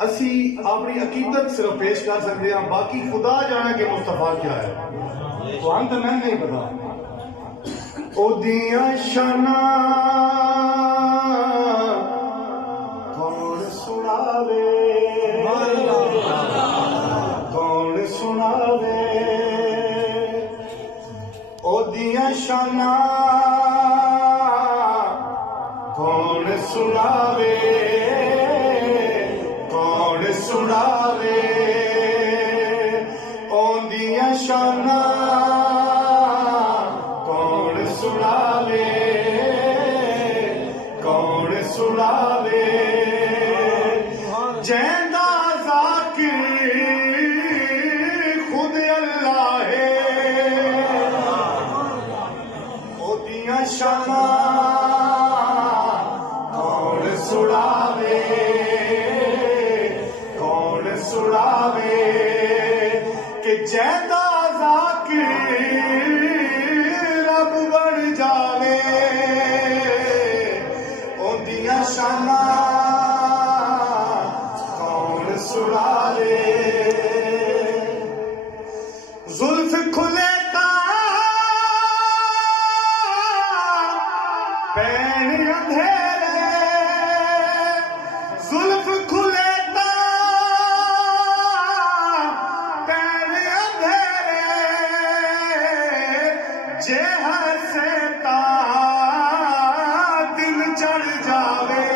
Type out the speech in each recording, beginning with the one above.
असी अपनी अकीदत सिर्फ पेश कर सकते हैं, बाकी खुदा जाने के मुस्तफा क्या है तो हम तो नहीं पता। ओदियां शाना कौन सुनावे, कौन सुनावे, ओदियां शाना कौन सुनावे, कौन सुनावे, ओदियां शाना कौन सुनावे, कौन सुनावे, जैंदा ज़ाकिर खुद अल्लाह है, ओदियां शाना कौन सुनावे, कौन सुनावे, कि जैंदा ज़ाकिर रब बन जावे, ओदियां शाना कौन सुनावे, जुल्फ खुले पैर अंधेरे, जुल्फ खुले पैर अंधेरे, जे हंसता दिन चढ़ जावे,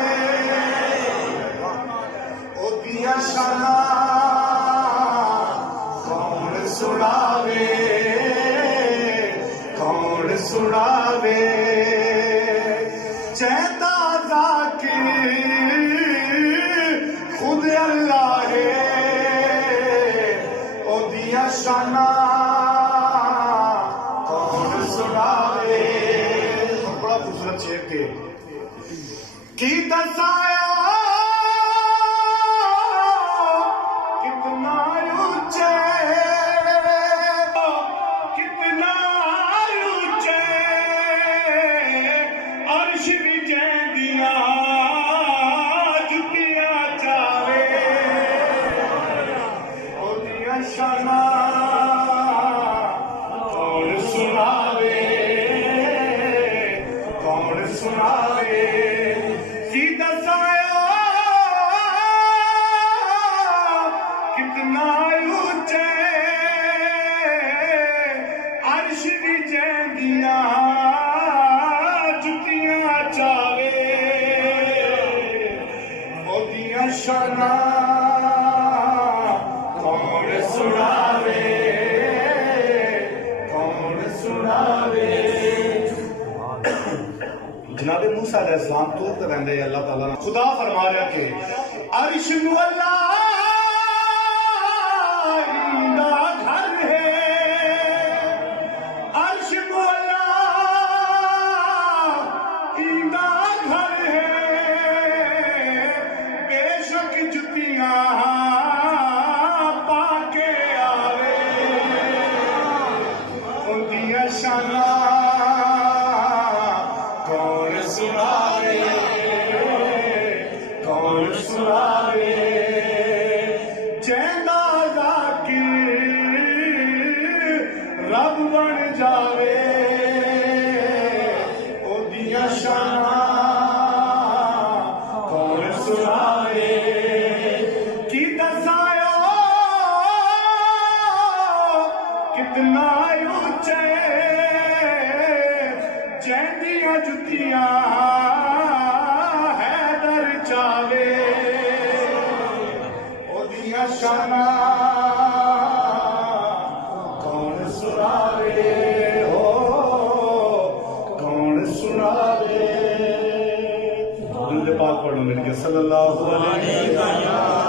ओदियां शाना कौन सुनावे, कौन सुनावे, जैंदा ज़ाकिर खुद अल्लाह है, ओदियां शाना कौन सुनावे। बड़ा खूबसूरत शेर के की दसाया कितना ऊंचे, कितना ऊंचे अर्श भी जैंदियां झुकिया जावे, ओदियां शाना कौन सुनावे, कौन सुनावे, की दसाया कितना ऊंचे अर्श भी जैंदियां झुकिया जावे, ओदियां शाना कौन सुनावे, कौन सुनावे। जनाब मूसा अलैहिस्सलाम तूर ते रहंदे अल्लाह ताला खुदा फरमा रहा कि अर्श नू अल्लाह इंदा घर है, अर्श नू अल्लाह इंदा घर है, बेशक जुतियां पाके आवे, ओदियां शाना कौन सुनावे, कौन सुनावे, जैंदा ज़ाकिर रब बन जावे, ओदियां शाना कौन सुनावे, की दसाया कितना ऊंचे जैंदियां जुतियां हैदर चावे, ओदियां शाना कौन सुनावे, हो कौन सुनावे। दुरूद पाक पढ़ो मिलके सल्लल्लाहु अलैहि वसल्लम।